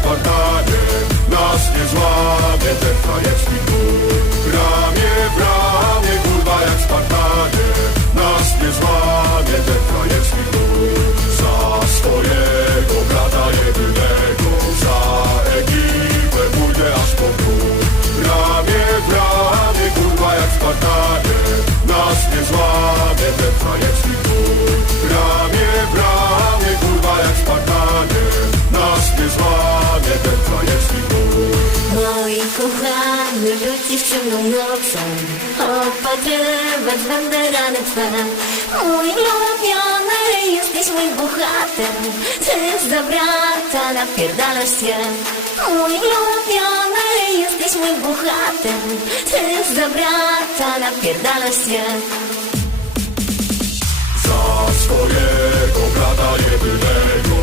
Spartanie, nas nie złamie ten frajecki ból. Ramię w ramię, kurwa jak Spartanie, nas nie złamie ten frajecki ból. Za swojego brata jedynego, za ekipę pójdę aż po dół. Ramię w ramię, kurwa jak Spartanie, nas nie złamie ten frajecki ból. Ramię w ramię, kurwa jak Spartanie, nas nie złamie ten frajecki ból. Moi kochani, wrócisz ciemną nocą, opatrywać będę rany twe. Mój ulubiony, jesteś mój bohater, ty za brata napierdalasz się. Mój ulubiony, jesteś mój bohater, ty za brata napierdalasz się. Za swojego brata jedynego,